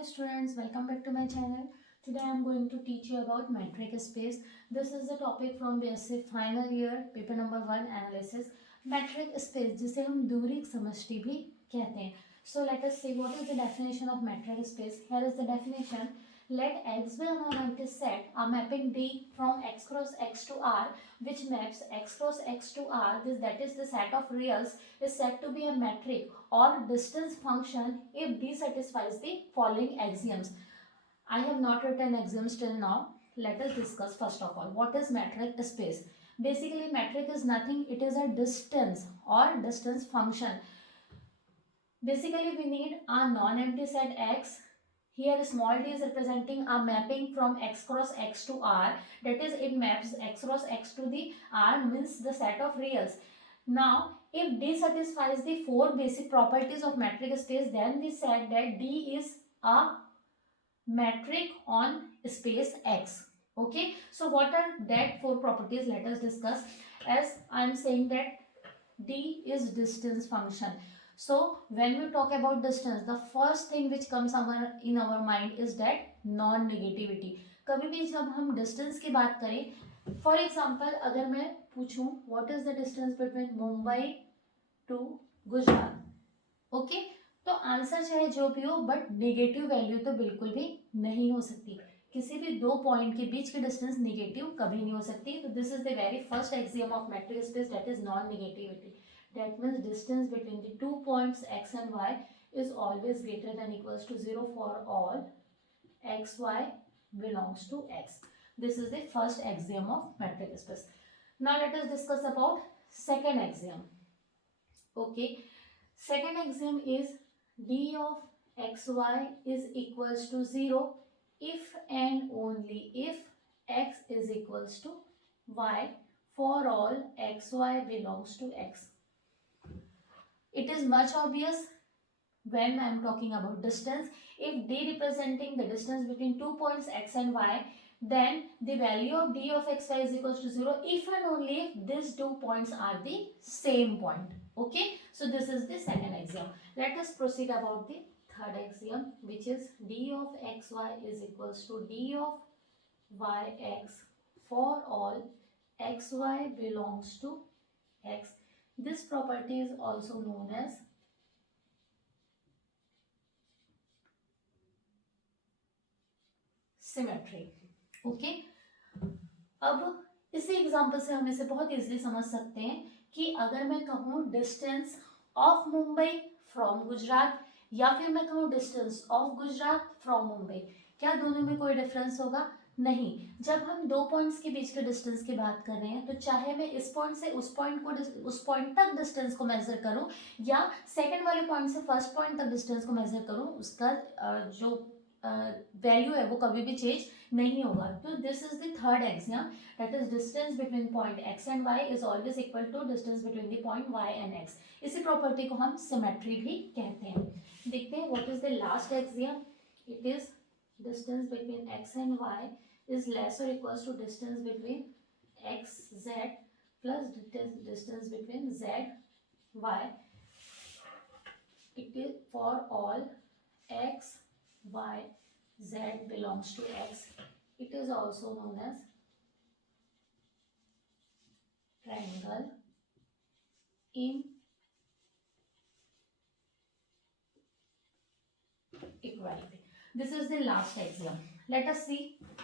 Hello students, welcome back to my channel. Today I am going to teach you about metric space. This is the topic from BSc final year paper number 1 analysis. Metric space जिसे हम दूरी समष्टि भी कहते हैं. So let us see what is the definition of metric space. Here is the definition. Let X be an empty set, a mapping D from X cross X to R, which maps X cross X to R. That is the set of reals is said to be a metric or distance function if D satisfies the following axioms. I have not written axioms till now. Let us discuss first of all what is metric space. Basically, metric is nothing. It is a distance or distance function. Basically, we need a non-empty set X. Here small d is representing a mapping from X cross X to R. That is, it maps X cross X to the R, means the set of reals. Now, if D satisfies the four basic properties of metric space, then we said that D is a metric on space X. Okay, so what are that four properties? Let us discuss. As I am saying that D is distance function. So when we talk about distance, the first thing which comes in our mind is that non-negativity. कभी भी जब हम distance की बात करें, for example अगर मैं पूछूं what is the distance between Mumbai to Gujarat, okay, तो आंसर चाहे जो भी हो बट नेगेटिव वैल्यू तो बिल्कुल भी नहीं हो सकती. किसी भी दो पॉइंट के बीच की डिस्टेंस नेगेटिव कभी नहीं हो सकती. तो this is the very first axiom of metric space, that is non negativity. That means distance between the 2 points x and y is always greater than equals to 0 for all x, y belongs to x. This is the first axiom of metric space. Now let us discuss about second axiom. Okay, second axiom is d of xy is equals to 0 if and only if x is equals to y for all xy belongs to x. It is much obvious when I am talking about distance. If d representing the distance between 2 points x and y, then the value of d of xy is equals to 0 if and only if these 2 points are the same point. Okay, so this is the second axiom. Let us proceed about the third axiom, which is d of xy is equals to d of yx for all xy belongs to x. This property is also known as symmetry. Okay, अब इसी example से हम इसे बहुत easily समझ सकते हैं कि अगर मैं कहूँ distance of Mumbai from Gujarat या फिर मैं कहूँ distance of Gujarat from Mumbai, क्या दोनों में कोई डिफरेंस होगा? नहीं. जब हम दो पॉइंट्स के बीच के डिस्टेंस की बात कर रहे हैं तो चाहे मैं इस पॉइंट से उस पॉइंट तक डिस्टेंस को मेजर करूं या सेकंड वाले पॉइंट से फर्स्ट पॉइंट तक डिस्टेंस को मेजर करूं, उसका जो वैल्यू है वो कभी भी चेंज नहीं होगा. तो this is the third axiom, that is distance between point X and Y is always equal to distance between the point Y and X. इसी प्रॉपर्टी को हम सिमेट्री भी कहते हैं. देखते हैं what is the last axiom. It is distance between x and y is less or equals to distance between x z plus distance between z y. It is for all x y z belongs to x. It is also known as triangle in equality. This is the last axiom. Let us see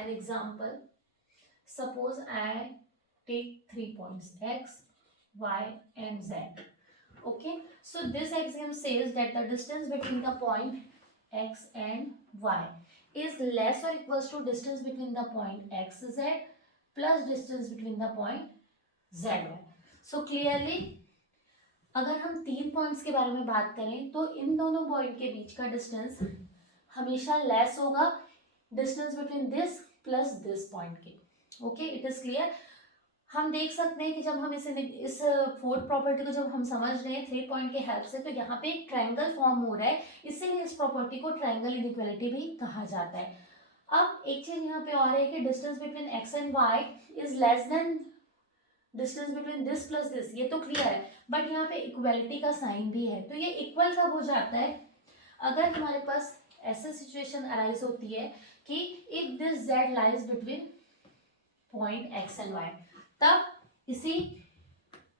an example. Suppose I take 3 points x, y and z. Okay, so this axiom says that the distance between the point x and y is less or equals to distance between the point x z plus distance between the point z y. So clearly अगर हम 3 points के बारे में बात करें तो इन दोनों point के बीच का डिस्टेंस हमेशा लेस होगा distance between this plus this point के. Okay, it is clear. हम देख सकते हैं कि जब हम इस फोर्थ प्रॉपर्टी को जब हम समझ रहे हैं 3 पॉइंट के हेल्प से, तो यहाँ पे एक ट्रायंगल फॉर्म हो रहा है, इसीलिए इस प्रॉपर्टी को ट्रायंगल इनइक्वालिटी भी कहा जाता है. अब एक चीज यहाँ पे और है कि distance between X and Y is less than distance between this plus this, ये तो क्लियर है, बट यहाँ पे इक्वालिटी का साइन भी है. तो ये इक्वल कब हो जाता है? अगर हमारे पास ऐसे सिचुएशन अराइज होती है कि if this z lies between point x and y, तब इसी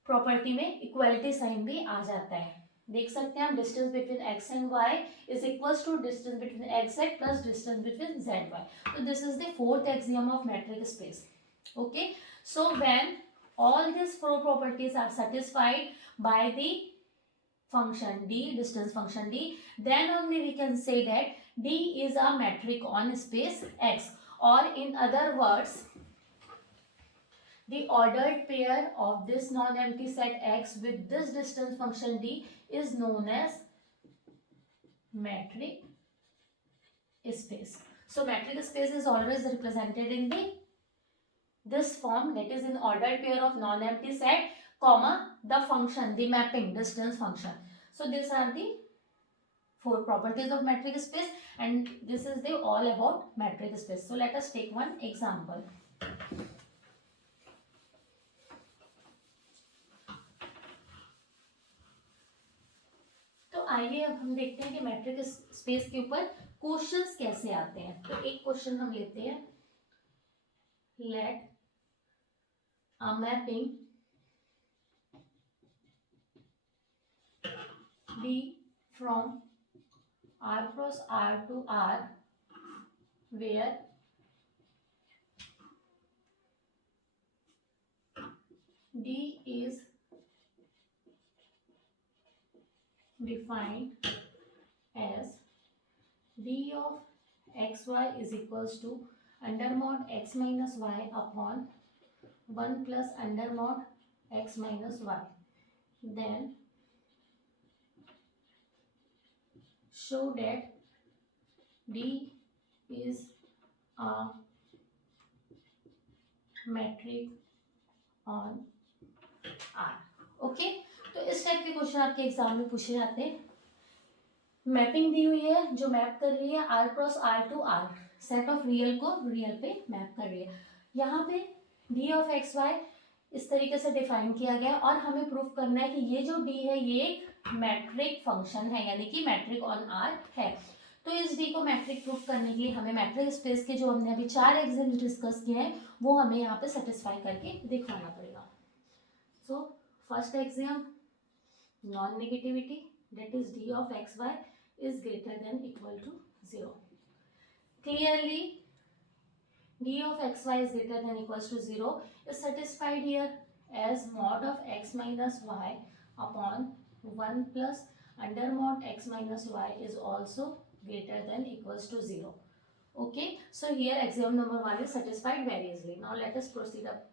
प्रॉपर्टी में इक्वालिटी साइन भी आ जाता है। देख सकते हैं हम, distance between x and y is equals to distance between xz plus distance between zy। तो this is the fourth axiom of metric space. Okay, so when all these four properties are satisfied by the function d, distance function d, then only we can say that d is a metric on space x, or in other words, the ordered pair of this non-empty set x with this distance function d is known as metric space. So metric space is always represented in the this form, that is in ordered pair of non-empty set comma the function, the mapping distance function. So these are the four properties of metric space, and this is the all about metric space. So let us take one example. तो आइए अब हम देखते हैं कि metric space के ऊपर questions कैसे आते हैं। तो एक क्वेश्चन हम लेते हैं, late a mapping be from R cross R to R where D is defined as D of xy is equals to under mod x minus y upon 1 plus under mod x minus y. Then show that D is a metric on R. Okay, तो इस type के question आपके exam में पूछे जाते हैं। Mapping दी हुई है जो मैप कर रही है R cross R to R, set of real को रियल पे मैप कर रही है। यहाँ पे d ऑफ एक्स वाई इस तरीके से डिफाइन किया गया, और हमें प्रूफ करना है कि ये जो d है ये एक मैट्रिक फंक्शन है, यानी कि मैट्रिक ऑन R है। तो इस d को मैट्रिक प्रूफ करने के लिए हमें मैट्रिक स्पेस के जो हमने अभी 4 एग्जाम्पल डिस्कस किए हैं वो हमें यहाँ पे सेटिस्फाई करके दिखाना पड़ेगा। So first exam, non negativity, that is d of xy is greater than equal to 0. Clearly d of xy is greater than equals to 0 is satisfied here, as mod of x minus y upon 1 plus under mod x minus y is also greater than equals to 0. Okay, so here axiom number 1 is satisfied very easily. Now let us proceed up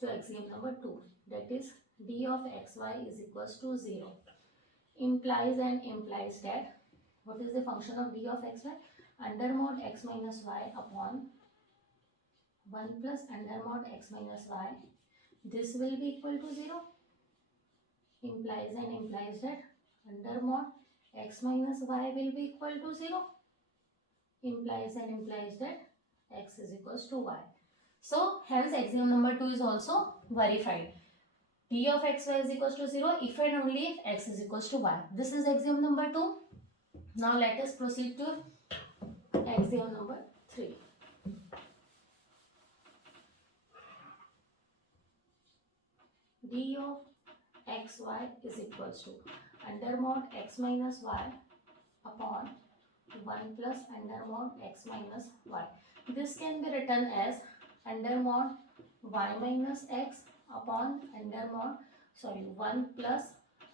to axiom number 2, that is d of xy is equals to 0. Implies that what is the function of d of xy? Under mod x minus y upon 1 plus under mod x minus y. This will be equal to 0. Implies that under mod x minus y will be equal to 0. Implies that x is equals to y. So hence axiom number 2 is also verified. d of xy is equals to 0 if and only if x is equals to y. This is axiom number 2. Now let us proceed to axiom number 3. d of xy is equals to under mod x minus y upon 1 plus under mod x minus y. This can be written as under mod y minus x upon under mod 1 plus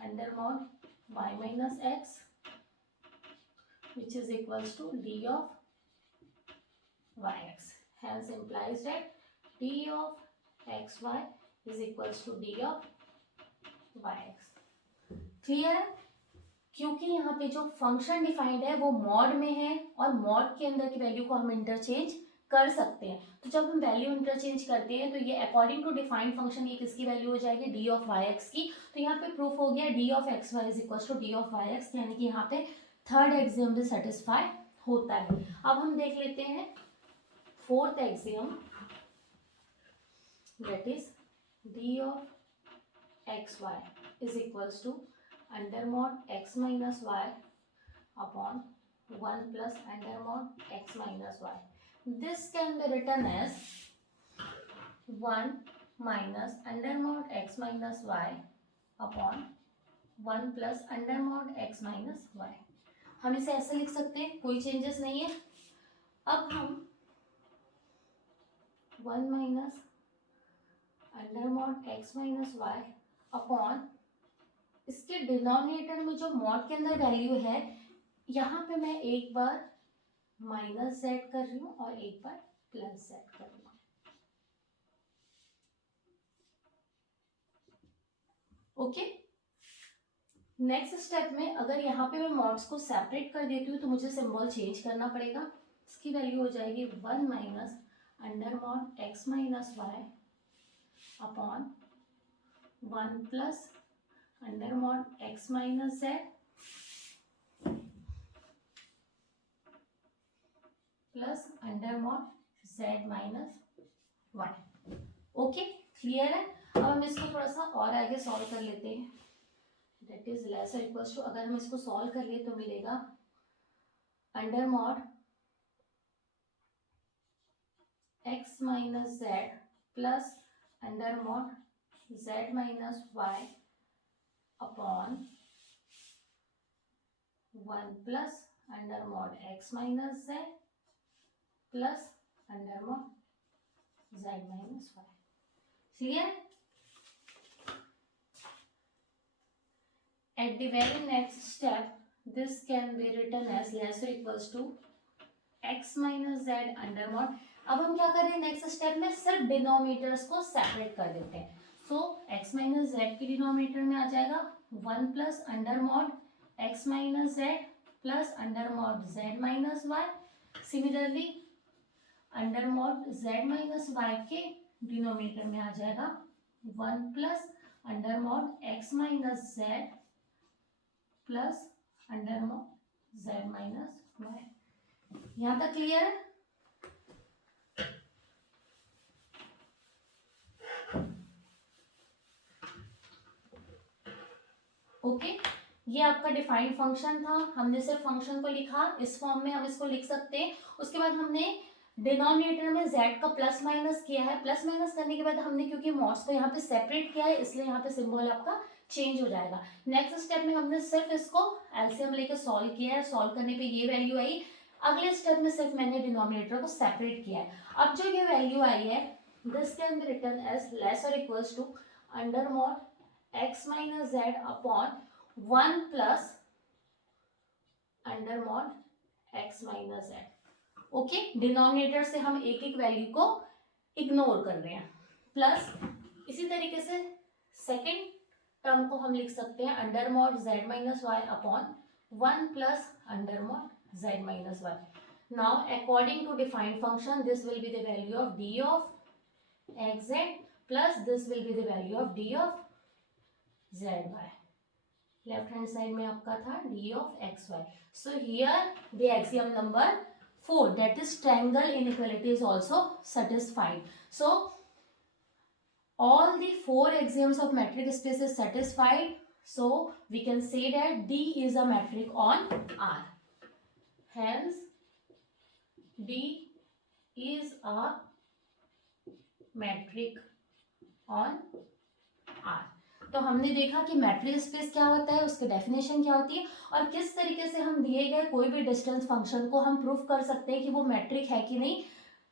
under mod y minus x, which is equals to d of yx. Hence implies that d of xy is equals to d of yx. Clear है? क्योंकि यहाँ पे जो function defined है वो mod में है, और मॉड के अंदर की वैल्यू को हम इंटरचेंज कर सकते हैं। तो जब हम वैल्यू इंटरचेंज करते हैं तो ये अकॉर्डिंग टू डिफाइंड फंक्शन ये किसकी वैल्यू हो जाएगी? डी ऑफ वाई एक्स की। तो यहाँ पे प्रूफ हो गया D of X Y is equal to D of Y X, यानी कि यहाँ पे थर्ड एक्सियम भी सेटिस्फाई होता है। अब हम देख लेते हैं fourth axiom, that is D of X Y is equal to under mod x minus y upon 1 plus under mod x minus y. This can be written as 1 minus under mod x minus y upon 1 plus under mod x minus y. हम इसे ऐसे लिख सकते हैं, कोई changes नहीं है. अब हम 1 minus under mod x minus Y upon इसके डिनोमिनेटर में जो मॉड के अंदर वैल्यू है, यहाँ पे मैं एक बार माइनस जेड कर रही हूँ और एक बार प्लस जेड कर रही हूँ. ओके, नेक्स्ट स्टेप में अगर यहाँ पे मैं मॉड्स को सेपरेट कर देती हूँ तो मुझे सिंबल चेंज करना पड़ेगा. इसकी वैल्यू हो जाएगी 1 minus under mod x minus Y upon 1 plus under mod x minus Z plus under mod z minus Y. Okay, clear है. अब हम इसको थोड़ा सा और आगे सॉल्व कर लेते हैं. दैट इज लेस और इक्वल्स टू, अगर हम इसको सॉल्व कर लिए तो मिलेगा under mod x minus Z plus under mod z minus Y upon 1 plus under mod x minus Z plus under mod z minus Y. Clear. At the very next step, this can be written as less or equals to x minus z under mod. अब हम क्या कर रहे हैं next step में, सिर्फ denominators को separate कर देते हैं. सो x माइनस जेड की डिनोमिनेटर में आ जाएगा 1 plus under mod x minus Z plus under mod z minus Y. Similarly under mod z minus Y के डिनोमिनेटर में आ जाएगा 1 plus under mod x minus Z plus under mod z minus Y. यहां तक clear है. Okay, ये आपका defined function था. हमने सिर्फ फंक्शन को लिखा, इस फॉर्म में हम इसको लिख सकते हैं. उसके बाद हमने डिनोमिनेटर में z का प्लस माइनस किया है. प्लस माइनस करने के बाद हमने क्योंकि मॉड्स को यहाँ पे सेपरेट किया है इसलिए यहाँ पे सिंबल आपका चेंज हो जाएगा. नेक्स्ट स्टेप में हमने सिर्फ इसको एलसीएम लेके सॉल्व किया है. सॉल्व करने पे ये वैल्यू आई. अगले स्टेप में सिर्फ मैंने डिनोमिनेटर को सेपरेट किया है. अब जो ये वैल्यू आई है, this can be written as less और equals to under mod x minus Z upon 1 plus under mod x minus Z. Okay, denominator से हम एक एक वैल्यू को इग्नोर कर रहे हैं. प्लस इसी तरीके से सेकेंड टर्म को हम लिख सकते हैं under mod z minus Y upon 1 plus under mod z minus Y. Now according to defined function this will be the value of d of X Z plus this will be the value of d of Z Y. Left hand side में आपका था d of X Y. So here the axiom number 4, that is triangle inequality is also satisfied. So all the 4 axioms of metric space is satisfied. So we can say that D is a metric on R. Hence D is a metric on R. तो हमने देखा कि matric space क्या होता है, उसकी definition क्या होती है और किस तरीके से हम दिए गए कोई भी डिस्टेंस फंक्शन को हम प्रूफ कर सकते हैं कि वो मैट्रिक है कि नहीं,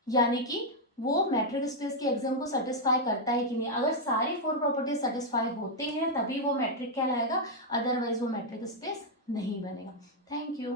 यानी कि वो मैट्रिक स्पेस के एक्सियम को सेटिस्फाई करता है कि नहीं. अगर सारी 4 प्रॉपर्टी सेटिस्फाई होते हैं तभी वो मैट्रिक कहलाएगा, अदरवाइज वो मैट्रिक स्पेस नहीं बनेगा. Thank you.